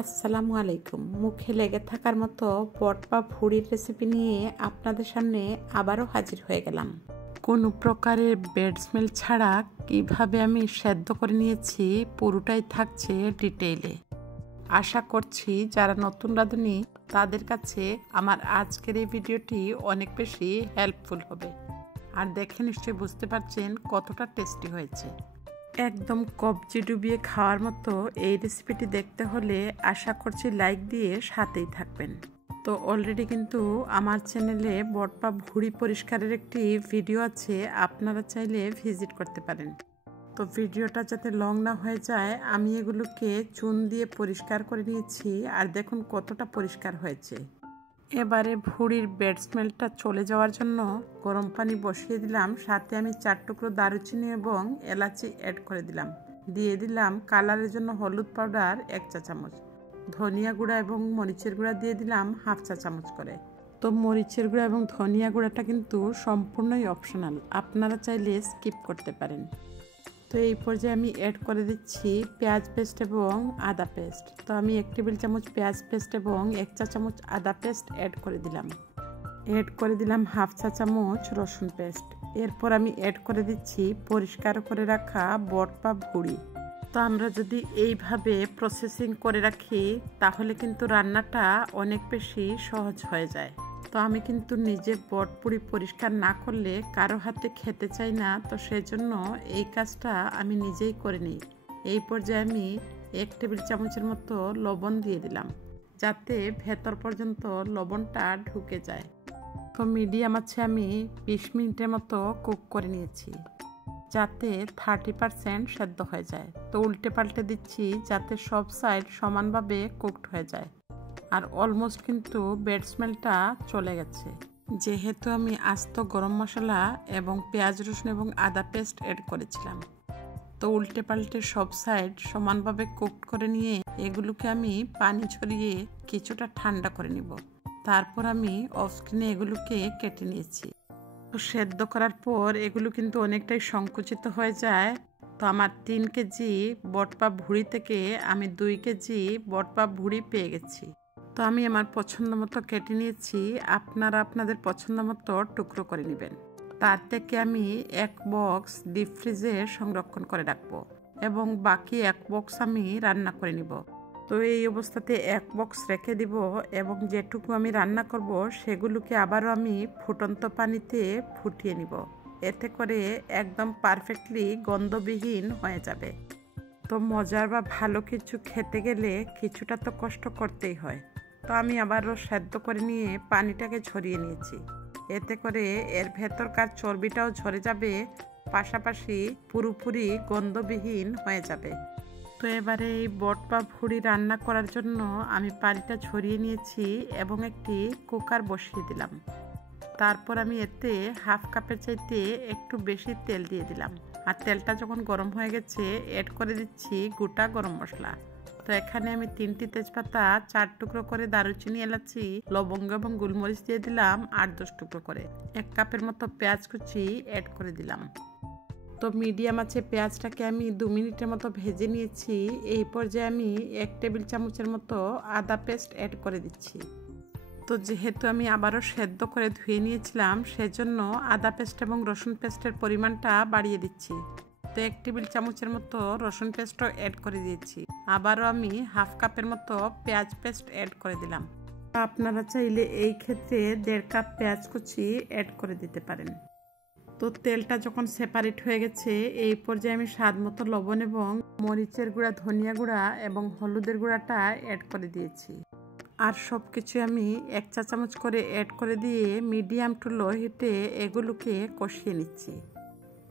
আসসালামু আলাইকুম। মুখে লেগে থাকার মতো পট বা ভুড়ির রেসিপি নিয়ে আপনাদের সামনে আবারও হাজির হয়ে গেলাম। কোনো প্রকারের ব্যাড স্মেল ছাড়া কিভাবে আমি সেদ্ধ করে নিয়েছি পুরোটাই থাকছে ডিটেইলে। আশা করছি যারা নতুন রাঁধুনি তাদের কাছে আমার আজকের এই ভিডিওটি অনেক বেশি হেল্পফুল হবে। আর দেখে নিশ্চয়ই বুঝতে পারছেন কতটা টেস্টি হয়েছে। একদম কবজি ডুবিয়ে খাওয়ার মতো এই রেসিপিটি দেখতে হলে আশা করছি লাইক দিয়ে সাথেই থাকবেন। তো অলরেডি কিন্তু আমার চ্যানেলে বট বা ভুঁড়ি পরিষ্কারের একটি ভিডিও আছে, আপনারা চাইলে ভিজিট করতে পারেন। তো ভিডিওটা যাতে লং না হয়ে যায় আমি এগুলোকে চুন দিয়ে পরিষ্কার করে নিয়েছি, আর দেখুন কতটা পরিষ্কার হয়েছে। এবারে ভুঁড়ির ব্যাড স্মেলটা চলে যাওয়ার জন্য গরম পানি বসিয়ে দিলাম, সাথে আমি 4 টুকরো দারুচিনি এবং এলাচি অ্যাড করে দিলাম। দিয়ে দিলাম কালারের জন্য হলুদ পাউডার 1 চা চামচ, ধনিয়া গুঁড়া এবং মরিচের গুঁড়া দিয়ে দিলাম 1/2 চা চামচ করে। তো মরিচের গুঁড়া এবং ধনিয়া গুঁড়াটা কিন্তু সম্পূর্ণই অপশনাল, আপনারা চাইলে স্কিপ করতে পারেন। তো এই পর্যায়ে আমি অ্যাড করে দিচ্ছি পেঁয়াজ পেস্ট এবং আদা পেস্ট। তো আমি 1 টেবিল চামচ পেঁয়াজ পেস্ট এবং 1 চা চামচ আদা পেস্ট অ্যাড করে দিলাম। 1/2 চা চামচ রসুন পেস্ট। এরপর আমি অ্যাড করে দিচ্ছি পরিষ্কার করে রাখা বট বা ভুঁড়ি। তো আমরা যদি এইভাবে প্রসেসিং করে রাখি তাহলে কিন্তু রান্নাটা অনেক বেশি সহজ হয়ে যায়। তো আমি কিন্তু নিজে বট ভুঁড়ি পরিষ্কার না করলে কারো হাতে খেতে চাই না, তো সেজন্য এই কাজটা আমি নিজেই করে নিই। এই পর্যায়ে আমি 1 টেবিল চামচের মতো লবণ দিয়ে দিলাম, যাতে ভেতর পর্যন্ত লবণটা ঢুকে যায়। তো মিডিয়াম আছে আমি 20 মিনিটের মতো কুক করে নিয়েছি, যাতে 30% সেদ্ধ হয়ে যায়। তো উল্টে পাল্টে দিচ্ছি যাতে সব সাইড সমানভাবে কুকড হয়ে যায়। আর অলমোস্ট কিন্তু ব্যাড স্মেলটা চলে গেছে, যেহেতু আমি আস্ত গরম মশলা এবং পেঁয়াজ রসুন এবং আদা পেস্ট অ্যাড করেছিলাম। তো উল্টে পাল্টে সব সাইড সমানভাবে কুকড করে নিয়ে এগুলোকে আমি পানি ছড়িয়ে কিছুটা ঠান্ডা করে নিব। তারপর আমি অফ স্ক্রিনে এগুলোকে কেটে নিয়েছি। তো সেদ্ধ করার পর এগুলো কিন্তু অনেকটাই সংকুচিত হয়ে যায়। তো আমার 3 কেজি বট বা ভুঁড়ি থেকে আমি 2 কেজি বট বা ভুঁড়ি পেয়ে গেছি। তো আমি আমার পছন্দ মতো কেটে নিয়েছি, আপনারা আপনাদের পছন্দ মতো টুকরো করে নেবেন। তার থেকে আমি 1 বক্স ডিপ ফ্রিজে সংরক্ষণ করে রাখবো এবং বাকি 1 বক্স আমি রান্না করে নিব। তো এই অবস্থাতে 1 বক্স রেখে দিব এবং যেটুকু আমি রান্না করব সেগুলোকে আবারও আমি ফুটন্ত পানিতে ফুটিয়ে নিব। এতে করে একদম পারফেক্টলি গন্ধবিহীন হয়ে যাবে। তো মজার বা ভালো কিছু খেতে গেলে কিছুটা তো কষ্ট করতেই হয়। তো আমি আবারও সেদ্ধ করে নিয়ে পানিটাকে ঝরিয়ে নিয়েছি। এতে করে এর ভেতরকার চর্বিটাও ঝরে যাবে, পাশাপাশি পুরোপুরি গন্ধবিহীন হয়ে যাবে। তো এবারে এই বট বা ভুঁড়ি রান্না করার জন্য আমি পানিটা ঝরিয়ে নিয়েছি এবং একটি কুকার বসিয়ে দিলাম। তারপর আমি এতে 1/2 কাপের চাইতে একটু বেশি তেল দিয়ে দিলাম। আর তেলটা যখন গরম হয়ে গেছে অ্যাড করে দিচ্ছি গোটা গরম মশলা। তো এখানে আমি 3টি তেজপাতা, 4 টুকরো করে দারুচিনি, এলাচি, লবঙ্গ এবং গোলমরিচ দিয়ে দিলাম 8-10 টুকরো করে। 1 কাপের মতো পেঁয়াজ কুচি অ্যাড করে দিলাম। তো মিডিয়াম আছে পেঁয়াজটাকে আমি 2 মিনিটের মতো ভেজে নিয়েছি। এই পর্যায়ে আমি 1 টেবিল চামচের মতো আদা পেস্ট অ্যাড করে দিচ্ছি। তো যেহেতু আমি আবারও সেদ্ধ করে ধুয়ে নিয়েছিলাম সেজন্য আদা পেস্ট এবং রসুন পেস্টের পরিমাণটা বাড়িয়ে দিচ্ছি। তো 1 টেবিল চামচের মতো রসুন পেস্টও অ্যাড করে দিয়েছি। আবারও আমি 1/2 কাপের মতো পেঁয়াজ পেস্ট অ্যাড করে দিলাম। আপনারা চাইলে এই ক্ষেত্রে 1.5 কাপ পেঁয়াজ কুচি অ্যাড করে দিতে পারেন। তো তেলটা যখন সেপারেট হয়ে গেছে এই পর্যায়ে আমি স্বাদ মতো লবণ এবং মরিচের গুঁড়া, ধনিয়া গুঁড়া এবং হলুদের গুঁড়াটা অ্যাড করে দিয়েছি। আর সব কিছু আমি 1 চা চামচ করে অ্যাড করে দিয়ে মিডিয়াম টু লো হিটে এগুলোকে কষিয়ে নিচ্ছি।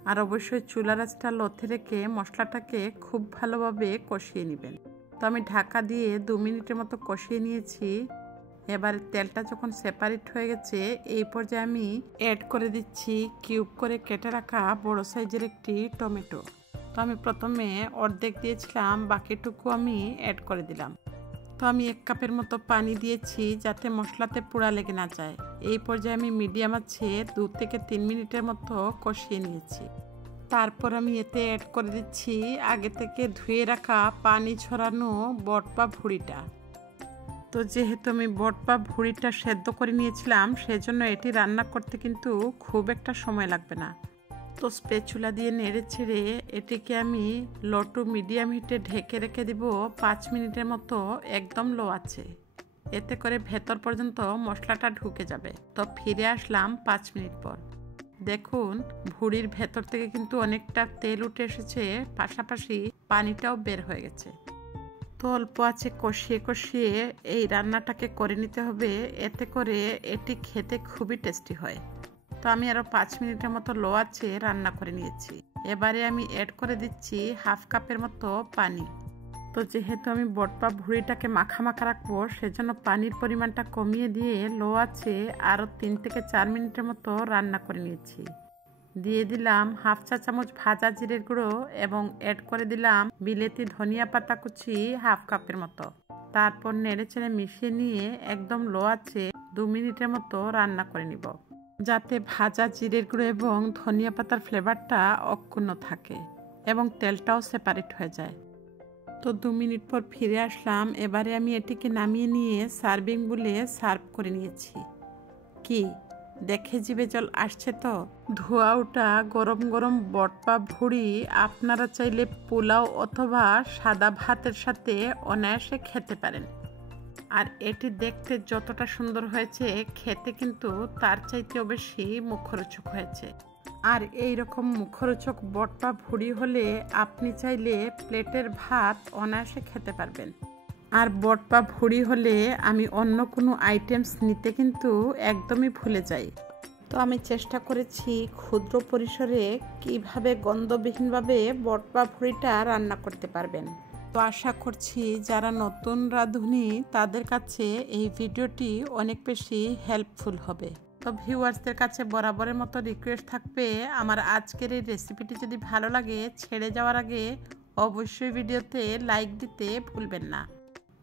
আর অবশ্যই চুলার আঁচটা লোতে রেখে মশলাটাকে খুব ভালোভাবে কষিয়ে নেবেন। তো আমি ঢাকা দিয়ে 2 মিনিটের মতো কষিয়ে নিয়েছি। এবার তেলটা যখন সেপারেট হয়ে গেছে এই পর্যায়ে আমি অ্যাড করে দিচ্ছি কিউব করে কেটে রাখা বড় সাইজের একটি টমেটো। তো আমি প্রথমে অর্ধেক দিয়েছিলাম, বাকিটুকু আমি অ্যাড করে দিলাম। তো আমি 1 কাপের মতো পানি দিয়েছি যাতে মশলাতে পোড়া লেগে না যায়। এই পর্যায়ে আমি মিডিয়াম আছে 2 থেকে 3 মিনিটের মতো কষিয়ে নিয়েছি। তারপর আমি এতে অ্যাড করে দিচ্ছি আগে থেকে ধুয়ে রাখা পানি ছড়ানো বট বা ভুঁড়িটা। তো যেহেতু আমি বট বা ভুঁড়িটা সেদ্ধ করে নিয়েছিলাম, সেজন্য এটি রান্না করতে কিন্তু খুব একটা সময় লাগবে না। তো স্প্যাচুলা দিয়ে নেড়ে ছেড়ে এটিকে আমি লো টু মিডিয়াম হিটে ঢেকে রেখে দিব 5 মিনিটের মতো, একদম লো আছে, এতে করে ভেতর পর্যন্ত মশলাটা ঢুকে যাবে। তো ফিরে আসলাম 5 মিনিট পর। দেখুন ভুঁড়ির ভেতর থেকে কিন্তু অনেকটা তেল উঠে এসেছে, পাশাপাশি পানিটাও বের হয়ে গেছে। তো অল্প আছে কষিয়ে কষিয়ে এই রান্নাটাকে করে নিতে হবে, এতে করে এটি খেতে খুবই টেস্টি হয়। তো আমি আরও 5 মিনিটের মতো লো আছে রান্না করে নিয়েছি। এবারে আমি অ্যাড করে দিচ্ছি হাফ কাপের মতো পানি। তো যেহেতু আমি বট বা ভুঁড়িটাকে মাখা মাখা রাখবো, সেজন্য পানির পরিমাণটা কমিয়ে দিয়ে লো আছে আরও 3 থেকে 4 মিনিটের মতো রান্না করে নিয়েছি। দিয়ে দিলাম হাফ চা চামচ ভাজা জিরের গুঁড়ো এবং অ্যাড করে দিলাম বিলেতি ধনিয়া পাতা কুচি হাফ কাপের মতো। তারপর নেড়েচেড়ে মিশিয়ে নিয়ে একদম লো আছে 2 মিনিটের মতো রান্না করে নিব, যাতে ভাজা জিরের গুঁড়ো এবং ধনিয়া পাতার ফ্লেভারটা অক্ষুণ্ণ থাকে এবং তেলটাও সেপারেট হয়ে যায়। তো 2 মিনিট পর ফিরে আসলাম। এবারে আমি এটিকে নামিয়ে নিয়ে সার্ভিং বলে সার্ভ করে নিয়েছি। কি দেখে জিভে জল আসছে? তো ধোয়া ওঠা গরম গরম বট বা ভুঁড়ি আপনারা চাইলে পোলাও অথবা সাদা ভাতের সাথে অনায়াসে খেতে পারেন। আর এটি দেখতে যতটা সুন্দর হয়েছে, খেতে কিন্তু তার চাইতেও বেশি মুখরোচক হয়েছে। আর এই রকম মুখরোচক বট বা ভুঁড়ি হলে আপনি চাইলে প্লেটের ভাত অনায়াসে খেতে পারবেন। আর বট বা ভুঁড়ি হলে আমি অন্য কোনো আইটেমস নিতে কিন্তু একদমই ভুলে যাই। তো আমি চেষ্টা করেছি ক্ষুদ্র পরিসরে কিভাবে গন্ধবিহীনভাবে বট বা ভুঁড়িটা রান্না করতে পারবেন। তো আশা করছি যারা নতুন রাঁধুনি তাদের কাছে এই ভিডিওটি অনেক বেশি হেল্পফুল হবে। তো ভিউয়ার্সদের কাছে বরাবরের মতো রিকোয়েস্ট থাকবে, আমার আজকের এই রেসিপিটি যদি ভালো লাগে, ছেড়ে যাওয়ার আগে অবশ্যই ভিডিওতে লাইক দিতে ভুলবেন না।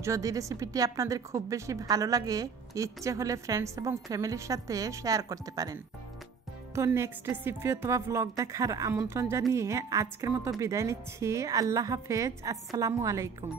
যদি রেসিপিটি আপনাদের খুব বেশি ভালো লাগে, ইচ্ছে হলে ফ্রেন্ডস এবং ফ্যামিলির সাথে শেয়ার করতে পারেন। তো নেক্সট রেসিপি অথবা ব্লগ দেখার আমন্ত্রণ জানিয়ে আজকের মতো বিদায় নিচ্ছি। আল্লাহ হাফেজ, আসসালামু আলাইকুম।